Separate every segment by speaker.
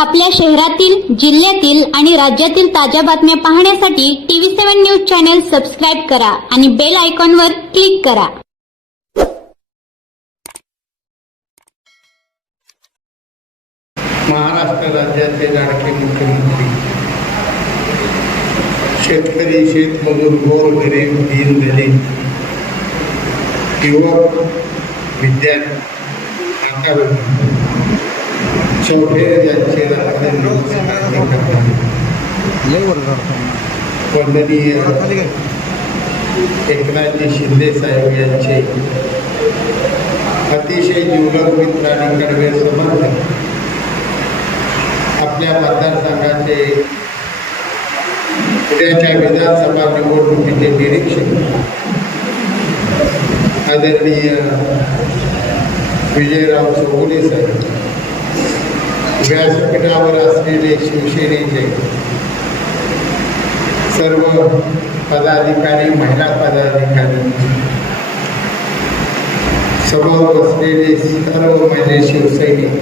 Speaker 1: आपल्या शहरातील जिल्ह्यातील आणि राज्यातील ताज्या बातम्या पाहण्यासाठी TV seven news channel subscribe करा आणि बेल आयकॉनवर क्लिक करा.
Speaker 2: महाराष्ट्र राज्याचे लाडके मुख्यमंत्री. शेतकरी शेतमजूर गोर गरीब दीन दलित युवक विद्यार्थी नाकारू ज्यांचे वंदनीय एकनाथजी शिंदे साहेब यांचे अतिशय जिवलग मित्र आणि कडवे समर्थक आपल्या मतदारसंघाचे उद्याच्या विधानसभा निवडणुकीचे निरीक्षक आदरणीय विजयराव चौगुले साहेब. व्यासपीठावर असलेले शिवसेनेचे सर्व पदाधिकारी महिला पदाधिकारी समोर बसलेले सर्व माझे शिवसैनिक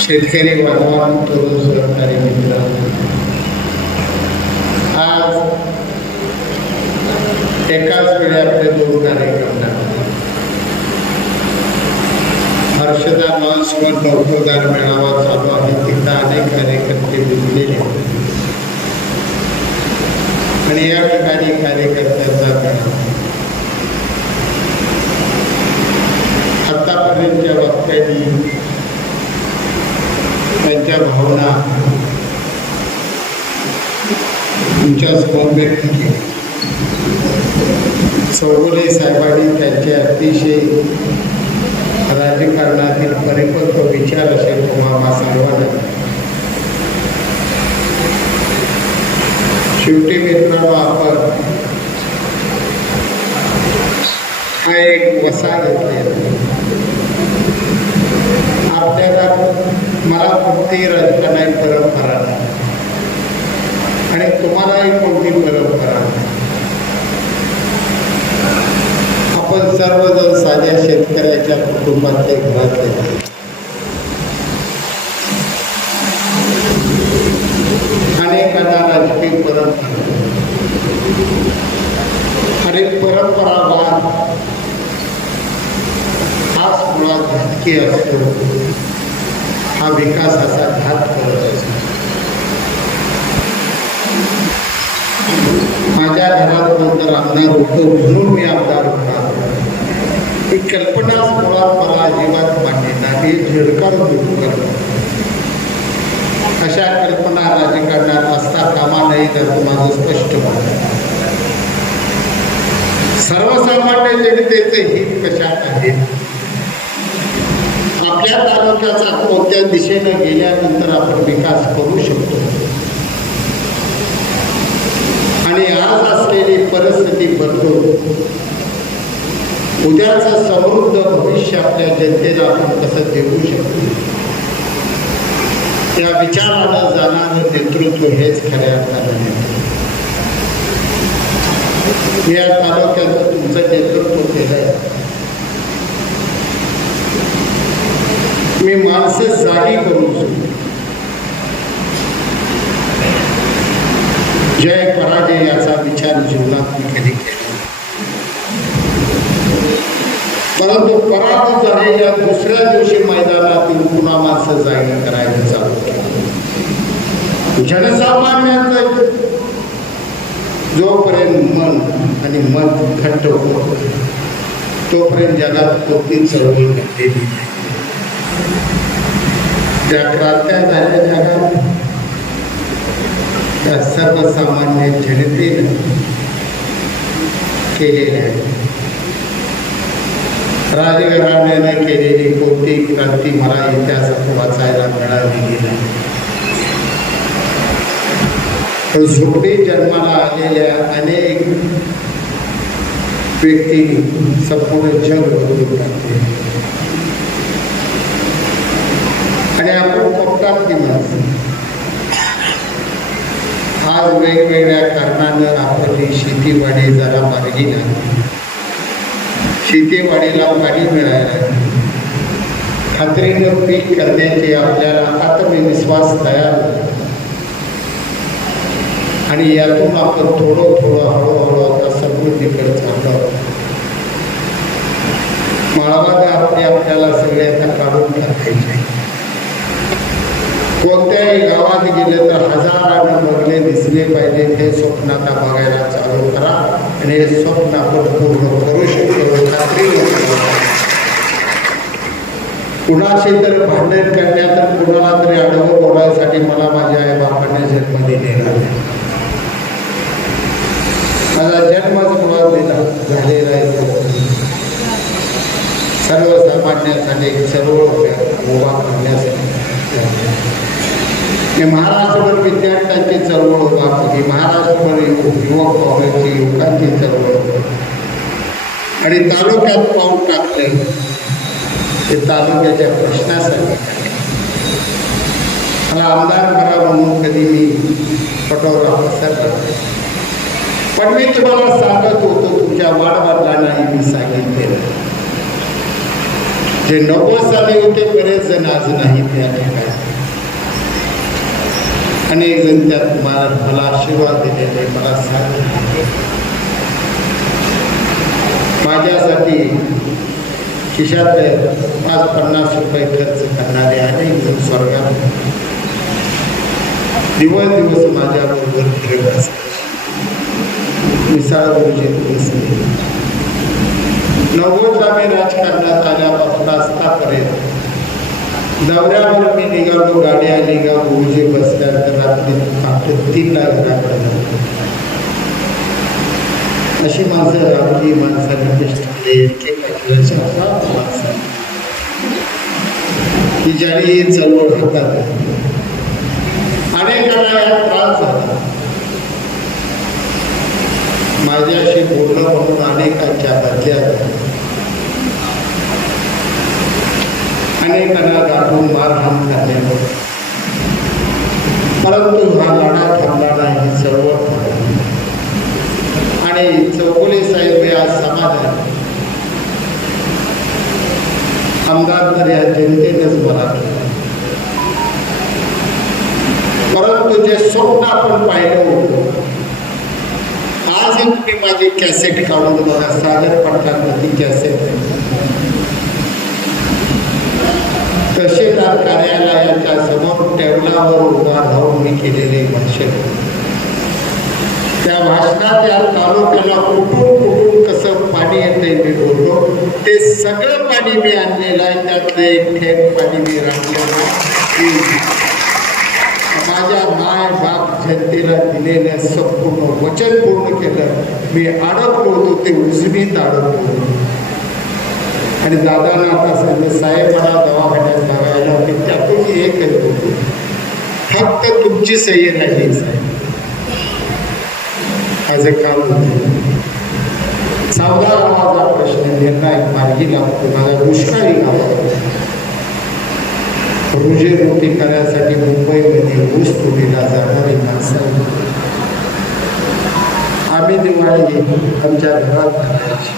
Speaker 2: शेतकरी बांधवांनो तरुण सहकारी मित्र आज एकाच वेळी आपले दोन कार्यक्रम लागले. हर्षदा लॉन्सवर नौकोदार मेळावा चालू आहे तिथं अनेक कार्यकर्ते जुळलेले आणि या ठिकाणी कार्यकर्त्यांचा आतापर्यंतच्या वक्त्यांनी त्यांच्या भावना तुमच्यासमोर व्यक्त केल्या चौगुले साहेबांनी त्यांचे अतिशय राजकारणातील परिपक्व विचार असेल तुम्हाला सर्वांना शेवटी मित्रांनो आपण हा एक वसा घेतलेला आपल्याला मला कोणतीही नाही परंपरा नाही आणि तुम्हालाही कोणती परंपरा नाही. आपण सर्वजण साध्या शेतकऱ्याच्या कुटुंबातले घरातले. अनेकांना राजकीय परंपरा. आणि परंपरावाद हाच मुळात घातकी असतो. हा विकासाचा घात करत असतो माझ्या घरात नंतर आमदार होतो म्हणून मी आमदार होणार ही कल्पनाच मुळात मला अजिबात मान्य नाही. झिडकार दूर कर अशा कल्पना राजकारणात असता कामा नाही तर माझं स्पष्ट मत सर्वसामान्य जनतेचे हित कशात आहे? आपल्या तालुक्याचा कोणत्या दिशेनं गेल्यानंतर आपण विकास करू शकतो? आणि आज असलेली परिस्थिती बदलून उद्याचं समृद्ध भविष्य आपल्या जनतेला आपण कसं देऊ शकतो? त्या विचारानं जाणारं नेतृत्व हेच खऱ्या अर्थानं या तालुक्याचं तुमचं नेतृत्व मी माणसं जागी करू जय पराजय याचा विचार जीवनात मी कधी केला परंतु पराभव झालेल्या दुसऱ्या दिवशी मैदानातील पुन्हा माणसं जागी करायला चालू केलं. जनसामान्यांचं जोपर्यंत मन आणि मन घट्ट होत तोपर्यंत जगात कोणती चळवळ घडलेली नाही. ज्या क्रांत्या झाल्या जगात त्या सर्वसामान्य जनतेनं केलेल्या आहेत राजघराण्याने केलेली कोणती क्रांती मला इतिहासात वाचायला मिळाली नाही? झोपडी जन्माला आलेल्या अनेक व्यक्ती संपूर्ण जग बदलून टाकले. आणि आपण फक्त माणसं आज वेगवेगळ्या कारणानं आपली शेतीवाडी जरा मार्गी नाही शेतीवाडीला पाणी मिळायला खात्रीनं पीक करण्याचे आपल्याला आत्मविश्वास तयार आणि यातून आपण थोडं थोडं हळूहळू आता समृद्धीकडे चाललो. आहोत. माळवाद आपले आपल्याला सगळ्यांना काढून टाकायचे. कोणत्याही गावात गेले तर हजारानं बंगले दिसले पाहिजे. हे स्वप्न आता बघायला चालू करा आणि हे स्वप्न आपण पूर्ण करू शकतो. खात्री कुणाशी तर भांडण करण्यात तर कुणाला तरी आडवं बोलायसाठी मला माझ्या आई बापाने जन्म दिलेला आहे माझा जन्मच मुळात दिला झालेला आहे. सर्वसामान्यासाठी सर्व उभा करण्यासाठी. मी महाराष्ट्रभर विद्यार्थ्यांची चळवळ उभा केली महाराष्ट्रभर युवक काँग्रेसची युवकांची चळवळ उभा आणि तालुक्यात पाऊल टाकले. ते तालुक्याच्या प्रश्नासाठी. मला आमदार करा म्हणून कधी मी पटवला पसरला पण मी तुम्हाला सांगत होतो तुमच्या वाढवडिलांनाही मी सांगितलेलं. जे नव्वद साली होते बरेच जण आज नाही त्या ठिकाणी अनेक जण त्यात मला मला आशीर्वाद दिलेले मला सांगितले माझ्यासाठी खिशात पाच पन्नास रुपये खर्च करणारे अनेक जण स्वर्गात दिवस दिवस माझ्याबरोबर फिरत असत. मिसाळ गुरुजी म्हणजे दिसले नव्वदला मी राजकारणात आल्यापासून आजतापर्यंत दौऱ्यावर मी निघालो गाडी आली का गुरुजी बसल्यानंतर रात्री पहाटे तीनला घराकडे अशी माणसं रामजी माणसाला निष्ठले माणसं की ज्याने चळवळ होतात. अनेकांना त्रास झाला. माझ्याशी बोलणं म्हणून अनेकांच्या बदल्या झाल्या. अनेकांना गाठून मारहाण झाल्यामुळे परंतु हा लढा थांबला नाही सर्व आणि चौगुले साहेब हे आज समाधान आमदार तर या जनतेनेच मला केलं. परंतु जे स्वप्न आपण पाहिलं होतं आज तुम्ही माझी कॅसेट काढून बघा सागर पडताना कॅसेट केलेले भाषण त्या भाषणात या तालुक्याला कुठून कुठून कसं पाणी येते मी बोललो. ते सगळं पाणी मी आणलेलं आहे. त्यातलं एक थेंब पाणी मी राखलेलं माझ्या माय बाप जनतेला दिलेलं संपूर्ण वचन पूर्ण केलं. मी अडकलो होतो ते उजवीत अडकलो आणि दादांना आता सांगितलं, साहेब, मला दवाखान्यात बघायला होते त्यातून मी होतो फक्त तुमची सही राहिली साहेब. माझं काम होतं. चौदा माझा प्रश्न. निर्णायक मार्गी लागतो माझा दुष्काळी लावतो रोजी रोटी करण्यासाठी मुंबईमध्ये ऊस तोडीला जाणारी माणसं. आम्ही दिवाळी आमच्या घरात करायची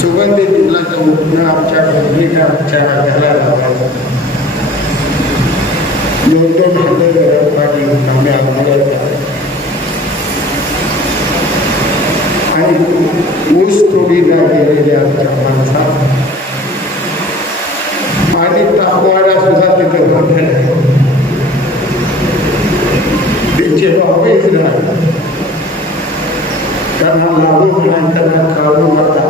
Speaker 2: सुगंधी फुलाचं उठणं आमच्या बहिणीला आमच्या घराला लावायला. दोन दोन हजार गरम पाणी घेऊन आम्ही आम्हाला आणि ऊस तोडीला गेलेल्या आमच्या माणसा पाणी तापवायला सुद्धा ते बंद नाही त्यांचे बाबीच नाही त्यांना लागू म्हणा त्यांना काढू नका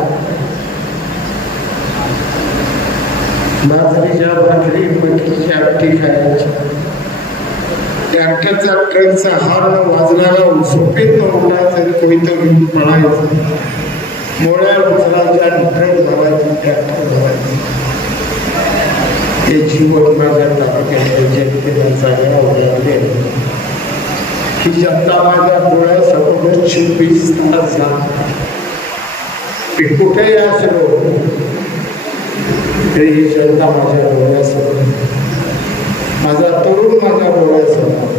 Speaker 2: भाकरीच्या भाकरी मटकीची ठिकाणी ट्रॅक्टरचा ट्रकचा हॉर्न वाजल्याला झोपेत न उठायचं कविता कोणतं घेऊन पळायचं मोळ्या उचलायच्या ट्रक धावायची ट्रॅक्टर धावायची हे जीवन माझ्या तालुक्यात जनतेला सगळ्या उडाले ही जनता माझ्या डोळ्यासमोर चोवीस तास जात मी कुठेही असलो तरी ही जनता माझ्या डोळ्यासमोर माझा तरुण माझ्या डोळ्यासमोर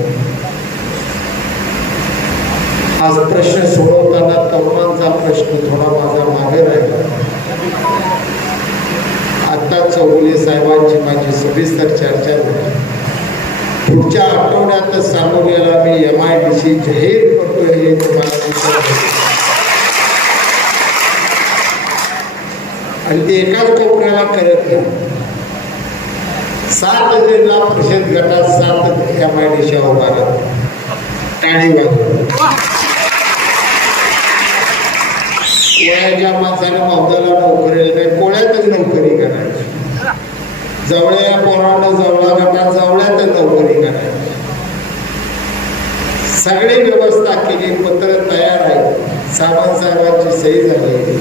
Speaker 2: आज प्रश्न सोडवताना तरुणांचा प्रश्न थोडा माझा मागे राहिला. आत्ता चौगुले साहेबांची माझी सविस्तर चर्चा झाली. पुढच्या आठवड्यात गेला मी एम आय डी सी जाहीर करतो हे तुम्हाला आणि ते एकाच कोपऱ्याला करत नाही सात जिल्हा परिषद गटात सात एम आय डी सी उभारत माणसाने मौदाला नोकरी नाही कोळ्यातच नोकरी करायची. जवळ्या पोरांना जवळा गटात जवळ्यातच नोकरी करायची. सगळी व्यवस्था केली पत्र तयार आहे सामान साहेबांची सही झाली.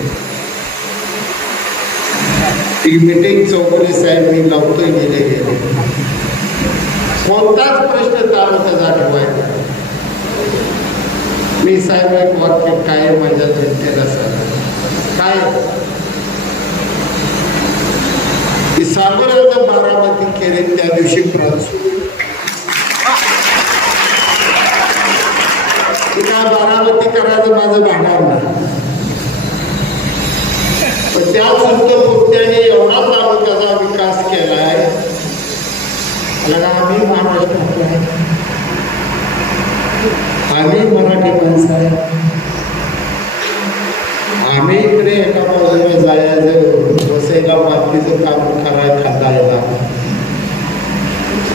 Speaker 2: ती मिटिंग चौगुले साहेब मी लावतोय गेले गेले. कोणताच प्रश्न तालुक्याचा ठेवायचा मी साहेब एक वाक्य काय माझ्या जनतेला सांग काय? की बारामती केले त्या दिवशी प्रांत काय बारामती करायचं माझं भांडण नाही. पण त्या संतपुत्याने एवढा तालुक्याचा विकास केलाय. लगा आम्ही महाराष्ट्रातला आहे आम्ही मराठी माणसं आहे. आम्ही इकडे एका बाजूला जायचं वसईला मातीचं काम करायला खातायला.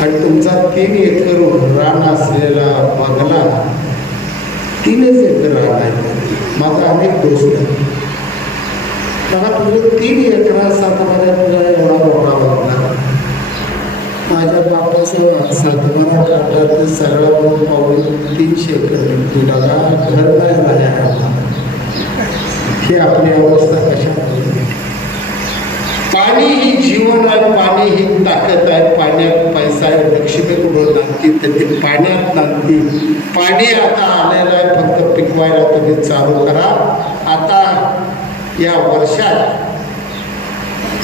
Speaker 2: आणि तुमचा तीन एकर रान असलेला बंगला तीनच एकर रान आहे माझा अनेक दोस्त आहे. मला तुझं तीन एकरा सातबारा तुला एवढा मोठा बंगला माझ्या बापाचं सातबारा काढला सगळा मिळून पावणे तीनशे एकर तुला घर नाही राहिला ही आपली अवस्था कशा पाणी ही जीवन आहे पाणी ही ताकद आहे. पाण्यात पैसा आहे लक्ष्मी कुठं नांदती तर ते पाण्यात नांदती पाणी आता आलेलं आहे फक्त पिकवायला तुम्ही चालू करा. या वर्षात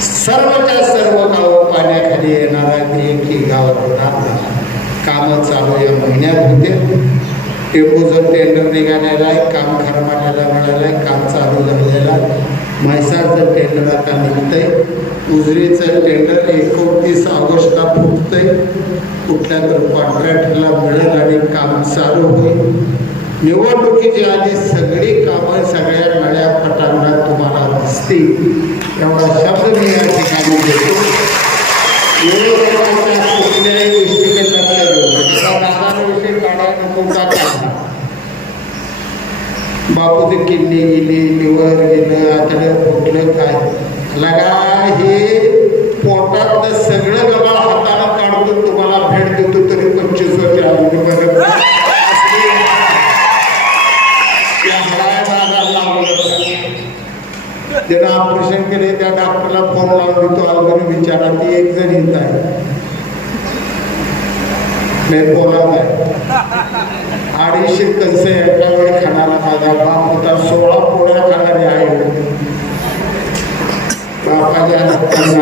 Speaker 2: सर्वच्या सर्व गावं पाण्याखाली येणार आहेत एकही गाव होणार नाही. कामं चालू या महिन्यात होते. टेम्पोचं टेंडर निघालेलं आहे काम खरमाट्याला मिळालं आहे काम चालू झालेलं आहे. म्हैसाळचं टेंडर आता निघतंय उजरीचं टेंडर एकोणतीस ऑगस्टला फुटतंय. कुठल्या तर कॉन्ट्रॅक्टला मिळेल आणि काम चालू होईल. निवडणुकीच्या आधी सगळी कामं सगळ्या नळ्या पटांगणात तुम्हाला दिसतील. एवढा शब्द मी या ठिकाणी देतो. कुठल्याही गोष्टीकडे लक्ष देऊ काढायला गेली लिव्हर गेलं आतडं फुटलं काय? लगा हे पोटात सगळं गबाळ हाताने काढतो तुम्हाला भेट देतो तरी पंचवीस वर्ष अजून बघत नाही. त्या हराया दादाला लावलं. ज्यानं ऑपरेशन त्या डॉक्टरला फोन लावून देतो अजून विचारा ती एक जण येत आहे. मी आहे अडीचशे कंस एका वेळी खाणारा माझा बाप होता सोळा पोळ्या खाणारे आई होते. बापाच्या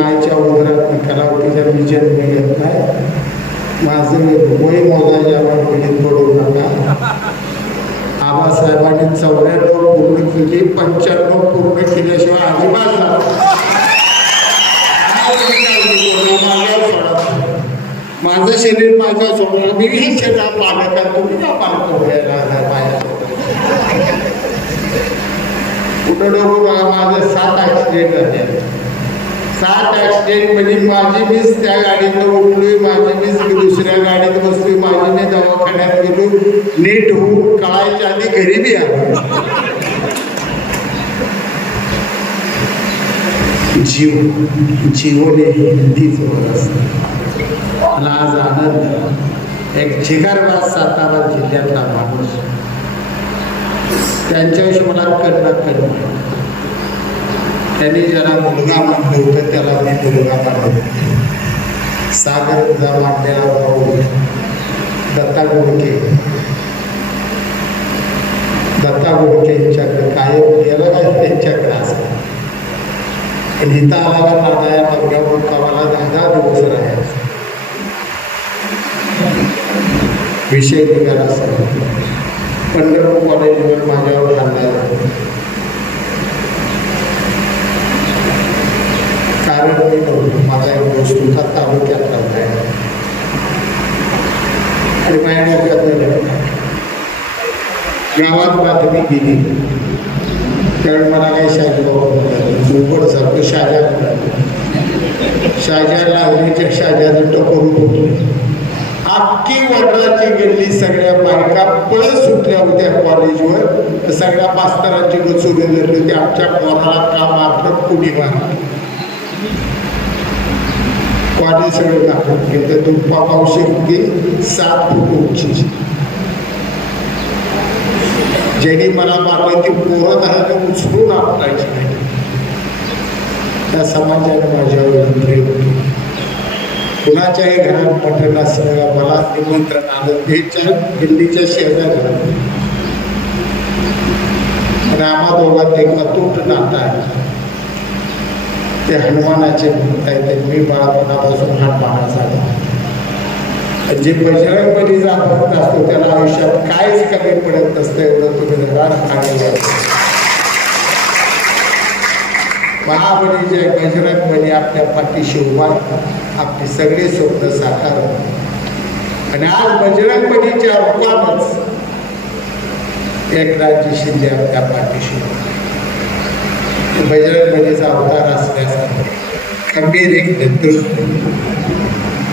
Speaker 2: आईच्या उदरात कलावतीच्या विजय मिळत नाही माझं मोई मोजायच्या वडील पडू नका. आबासाहेबांनी चौऱ्याण्णव पूर्ण केली पंच्याण्णव पूर्ण केल्याशिवाय अजिबात जात माझं शरीर माझ्या सोडलं मी हे शरीर पालक आहे तुम्ही का पाहतो माझ्या कुठं डोकं बघा माझं सात ॲक्सिडेंट झाले. सात ॲक्सिडेंट म्हणजे माझी मीच त्या गाडीतनं उठलोय माझी मीच दुसऱ्या गाडीत बसलोय माझी मी दवाखान्यात गेलो. नीट होऊन कळायच्या आधी घरी बी आलो. जीव जीवने हे हिंदी जोर मला आज आनंद एक जिगरबाज सातारा जिल्ह्यातला माणूस. त्यांच्याविषयी मला करणं करणं त्यांनी ज्याला मुलगा मांडलं होतं त्याला मी मुलगा सागर सागरचा मांडलेला भाऊ दत्ता गोडके. दत्ता गोडके यांच्याकडे कायम गेलं काय त्यांच्याकडे असं पण आला दादा या मार्गावर कामाला दहा दहा दिवस राहायचं. विषय निघाला असा पंढरपूर कॉलेजवर माझ्यावर हल्ला कारण मी नव्हतो. माझा एक दोस्त होता तालुक्यातला आहे आणि माझ्या डोक्यात गावात बातमी गेली. त्यावेळी मला काही शाहजीबाबा उघड सारखं शाहजा शाजा शाहजा लागणीच्या शाहजाचं टकोर होतो. अख्खी वडिलाची गेली सगळ्या बायका पळत सुटल्या होत्या कॉलेजवर. सगळ्या मास्तरांची गचुरी धरली होती. आमच्या पोराला का आपलं कुणी मारलं कॉलेज सगळं दाखवून घेतलं. तो पावशी होती सात फूट उंची. ज्यांनी मला मारलं ती पोरं धराने उचलून आपलायची नाही. त्या समाजाने माझ्यावर प्रेम केलं. कुणाच्याही घरात मटण असलं मला निमंत्रण आलं तेच्या दिल्लीच्या शेजारी आणि आम्हा एक अतूट नातं आहे. ते हनुमानाचे भक्त आहेत ते मी बाळापणापासून हनुमानाचा झाला जे बजरंगबलीचा होत असतो त्याला आयुष्यात काहीच कमी पडत नसतं एवढं तुम्ही घरात सांगितलं महाबली जय बजरंग बली आपल्या पाठीशी उभा आपली सगळी स्वप्न साकार आणि आज बजरंग बलीच्या रूपानच एकनाथजी शिंदे आपल्या पाठीशी उभा बजरंग बलीचा अवतार असल्यास खंबीर एक नेतृत्व.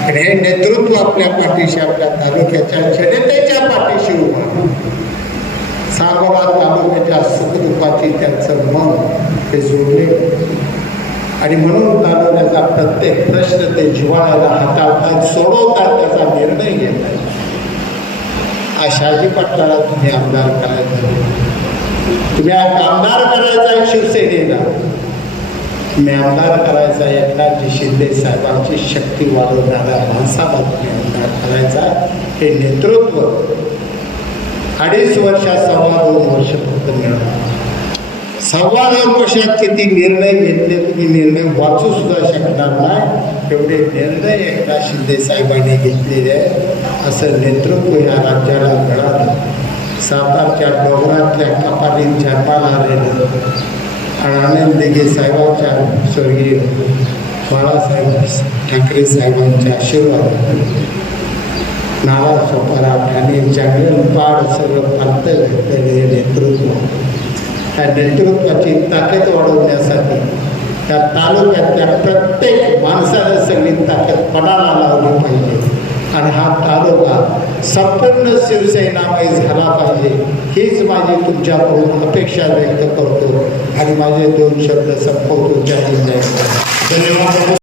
Speaker 2: आणि हे नेतृत्व आपल्या पाठीशी आपल्या तालुक्याच्या जनतेच्या पाठीशी उभा सांगोला तालुक्याच्या सुखदुःखाची त्यांचं मन ते जोडले. आणि म्हणून तालुक्याचा प्रत्येक प्रश्न ते जिव्हाळ्याला हाताळतात सोडवतात त्याचा निर्णय घेतात. आशाजी पटलाला तुम्ही आमदार करायचा तुम्ही आमदार करायचा शिवसेनेला. तुम्ही आमदार करायचा एकनाथजी शिंदे साहेबांची शक्ती वाढवणाऱ्या माणसाला तुम्ही आमदार करायचा हे नेतृत्व अडीच वर्षात सव्वा दोन वर्ष फक्त मिळणार. सव्वा दोन वर्षात किती निर्णय घेतले तुम्ही निर्णय वाचू सुद्धा शकणार नाही. एवढे निर्णय एकदा शिंदे साहेबांनी घेतलेले असं नेतृत्व या राज्याला घडालं सातारच्या डोंगरातल्या कपालीत जन्माला आलेलं आणि आनंद दिघे साहेबांच्या स्वर्गीय बाळासाहेब ठाकरे साहेबांच्या आशीर्वाद नावा सोपारा आणि जंगल पाड सगळं पालत घातलेलं नेतृत्व त्या नेतृत्वाची ताकद वाढवण्यासाठी त्या तालुक्यातल्या प्रत्येक माणसाने सगळी ताकद पणाला लावली पाहिजे. आणि हा तालुका संपूर्ण शिवसेनामय झाला पाहिजे हीच माझी तुमच्याकडून अपेक्षा व्यक्त करतो. आणि माझे दोन शब्द संपवतो. जय धन्यवाद